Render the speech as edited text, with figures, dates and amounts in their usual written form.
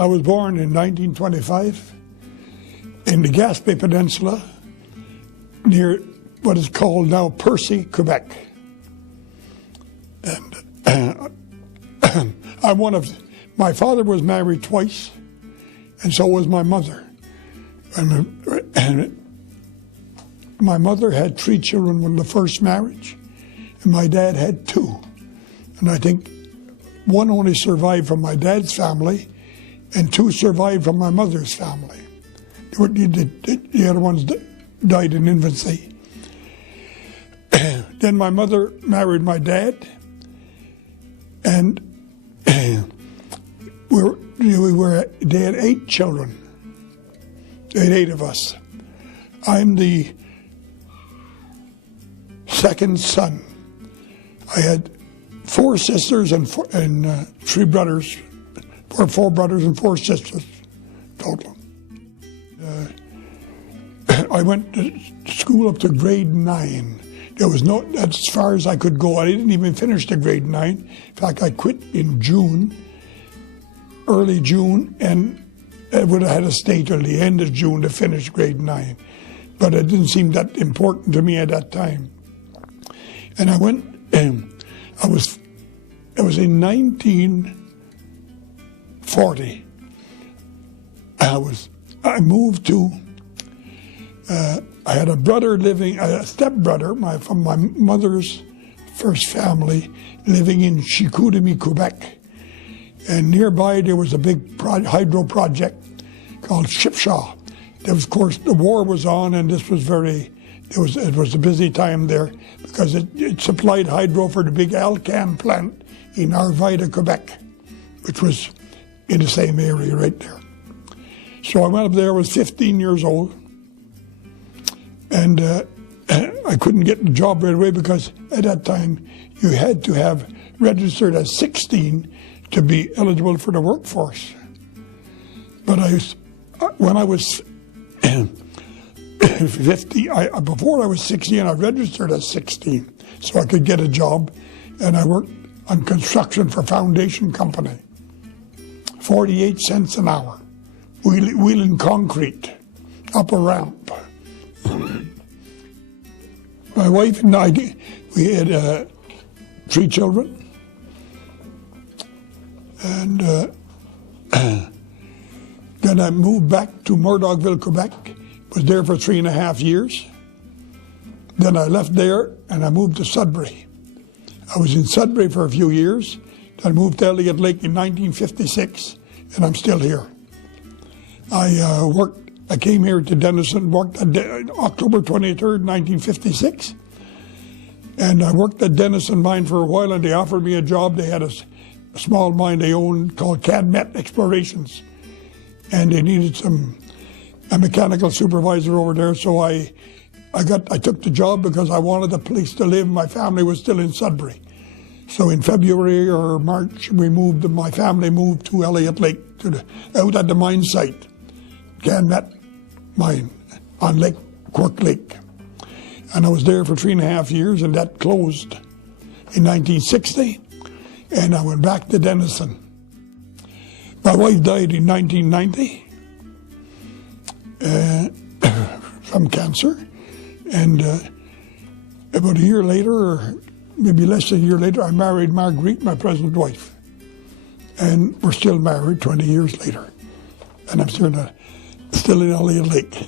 I was born in 1925 in the Gaspé Peninsula near what is called now Percy, Quebec. And my father was married twice, and so was my mother. And my mother had 3 children from the first marriage, and my dad had 2. And I think one only survived from my dad's family, and 2 survived from my mother's family. The other ones died in infancy. Then my mother married my dad, and they had 8 children. They had 8 of us. I'm the second son. I had 4 sisters and 3 brothers, or 4 brothers and 4 sisters total. I went to school up to grade 9. There was that's as far as I could go. I didn't even finish the grade 9. In fact, I quit in June, early June, and I would have had to stay till the end of June to finish grade 9. But it didn't seem that important to me at that time. And I went, it was in 1940. I moved to, I had a brother living, a stepbrother from my mother's first family living in Chicoutimi, Quebec. And nearby there was a big hydro project called Shipshaw. Of course, the war was on, and this was it was a busy time there because it supplied hydro for the big Alcan plant in Arvida, Quebec, which was in the same area right there. So I went up there, I was 15 years old, and I couldn't get the job right away because at that time you had to have registered at 16 to be eligible for the workforce. But when I was 50, before I was 16, I registered at 16 so I could get a job, and I worked on construction for Foundation Company, 48 cents an hour, wheeling concrete up a ramp. My wife and I, we had 3 children, and then I moved back to Murdochville, Quebec, was there for 3.5 years. Then I left there and I moved to Sudbury. I was in Sudbury for a few years. Then I moved to Elliot Lake in 1956, and I'm still here. I came here to Denison, worked October 23rd, 1956, and I worked at Denison mine for a while, and they offered me a job. They had a small mine they owned called Cadmet Explorations, and they needed a mechanical supervisor over there, so I took the job because I wanted a place to live. My family was still in Sudbury. So in February or March, my family moved to Elliot Lake, out at the mine site, Cadmet mine on Quirk Lake. And I was there for 3.5 years, and that closed in 1960, and I went back to Denison. My wife died in 1990 from cancer, and about a year later, or maybe less than a year later, I married Marguerite, my present wife. And we're still married 20 years later. And I'm still in Elliot Lake.